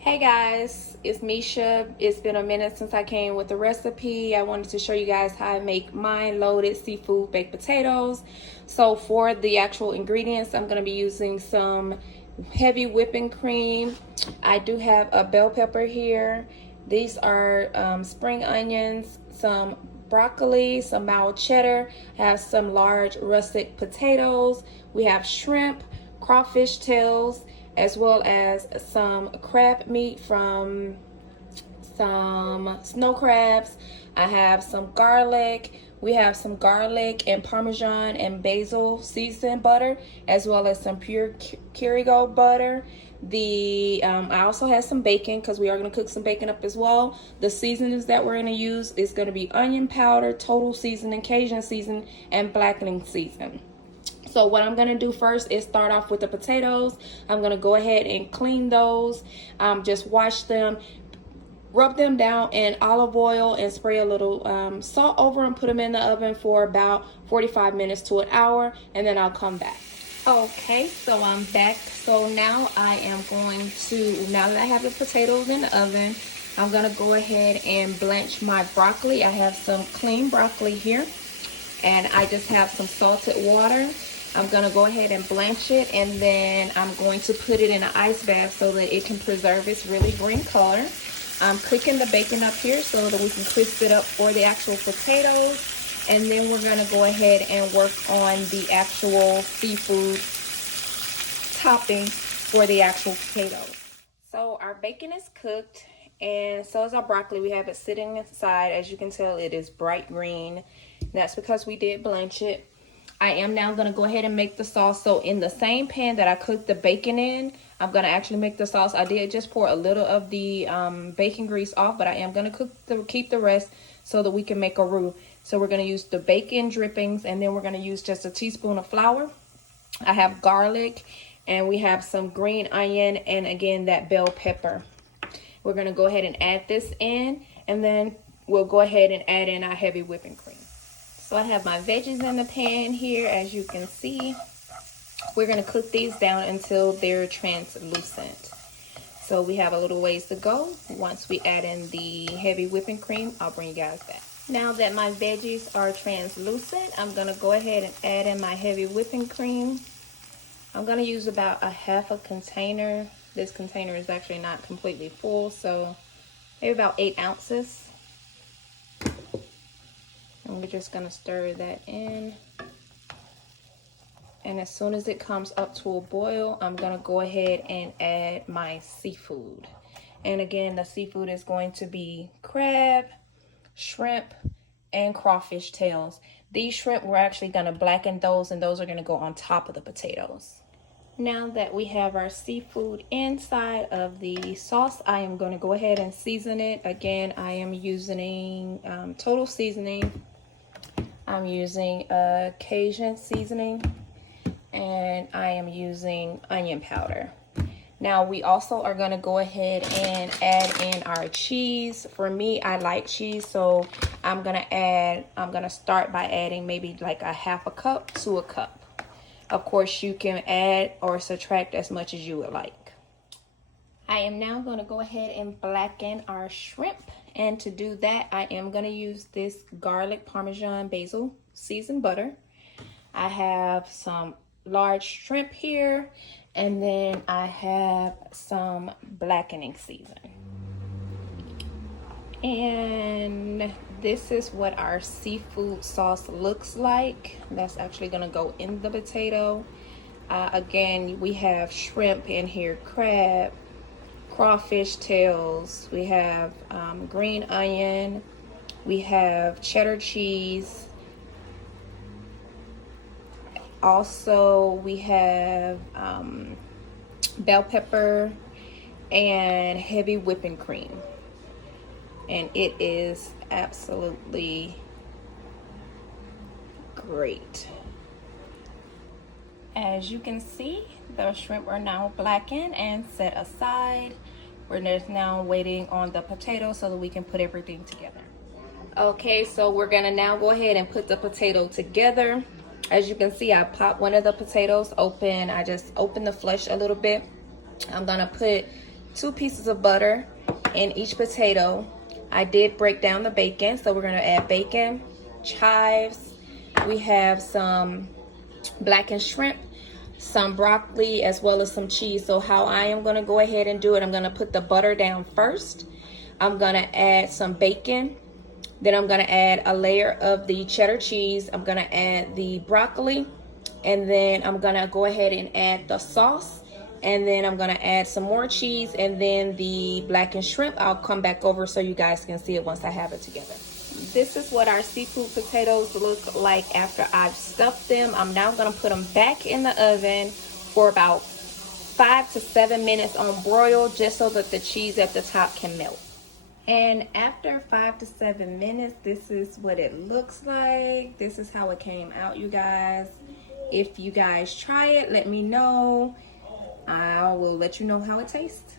Hey guys, it's Misha. It's been a minute since I came with the recipe. I wanted to show you guys how I make mine loaded seafood baked potatoes. So for the actual ingredients, I'm going to be using some heavy whipping cream. I do have a bell pepper here. These are spring onions, some broccoli, some mild cheddar. I have some large russet potatoes. We have shrimp, crawfish tails, as well as some crab meat from some snow crabs. I have some garlic. We have some garlic and Parmesan and basil seasoned butter, as well as some pure Kerrygold butter. I also have some bacon because we are going to cook some bacon up as well. The seasonings that we're going to use is going to be onion powder, total seasoning, Cajun season, and blackening season. So what I'm going to do first is start off with the potatoes. I'm going to go ahead and clean those. Just wash them, rub them down in olive oil, and spray a little salt over them. Put them in the oven for about 45 minutes to an hour, and then I'll come back. Okay, so I'm back. So now I am going to, now that I have the potatoes in the oven, I'm going to go ahead and blanch my broccoli. I have some clean broccoli here, and I just have some salted water. I'm going to go ahead and blanch it, and then I'm going to put it in an ice bath so that it can preserve its really green color. I'm cooking the bacon up here so that we can crisp it up for the actual potatoes. And then we're going to go ahead and work on the actual seafood topping for the actual potatoes. So our bacon is cooked, and so is our broccoli. We have it sitting inside. As you can tell, it is bright green. That's because we did blanch it. I am now going to go ahead and make the sauce. So in the same pan that I cooked the bacon in, I'm going to actually make the sauce. I did just pour a little of the bacon grease off, but I am going to keep the rest so that we can make a roux. So we're going to use the bacon drippings, and then we're going to use just a teaspoon of flour. I have garlic, and we have some green onion, and again, that bell pepper. We're going to go ahead and add this in, and then we'll go ahead and add in our heavy whipping cream. So I have my veggies in the pan here, as you can see. We're going to cook these down until they're translucent. So we have a little ways to go. Once we add in the heavy whipping cream, I'll bring you guys back. Now that my veggies are translucent, I'm going to go ahead and add in my heavy whipping cream. I'm going to use about a half a container. This container is actually not completely full, so maybe about 8 ounces. And we're just going to stir that in. And as soon as it comes up to a boil, I'm going to go ahead and add my seafood. And again, the seafood is going to be crab, shrimp, and crawfish tails. These shrimp, we're actually going to blacken those, and those are going to go on top of the potatoes. Now that we have our seafood inside of the sauce, I am going to go ahead and season it. Again, I am using total seasoning. I'm using a Cajun seasoning, and I am using onion powder. Now we also are going to go ahead and add in our cheese. For me, I like cheese, so I'm going to start by adding maybe like a half a cup to a cup. Of course, you can add or subtract as much as you would like. I am now going to go ahead and blacken our shrimp. And to do that, I am going to use this garlic Parmesan basil seasoned butter. I have some large shrimp here, and then I have some blackening season. And this is what our seafood sauce looks like. That's actually going to go in the potato. Again, we have shrimp in here, crab, crawfish tails, we have green onion, we have cheddar cheese. Also, we have bell pepper and heavy whipping cream. And it is absolutely great. As you can see, the shrimp are now blackened and set aside. We're just now waiting on the potatoes so that we can put everything together. Okay, so we're gonna now go ahead and put the potato together. As you can see, I popped one of the potatoes open. I just opened the flesh a little bit. I'm gonna put 2 pieces of butter in each potato. I did break down the bacon, so we're gonna add bacon, chives. We have some blackened shrimp, some broccoli, as well as some cheese. So how I am gonna go ahead and do it, I'm gonna put the butter down first. I'm gonna add some bacon. Then I'm gonna add a layer of the cheddar cheese. I'm gonna add the broccoli. And then I'm gonna go ahead and add the sauce. And then I'm gonna add some more cheese and then the blackened shrimp. I'll come back over so you guys can see it once I have it together. This is what our seafood potatoes look like after I've stuffed them. I'm now gonna put them back in the oven for about 5 to 7 minutes on broil, just so that the cheese at the top can melt. And after 5 to 7 minutes, this is what it looks like. This is how it came out, you guys. If you guys try it, let me know. I will let you know how it tastes.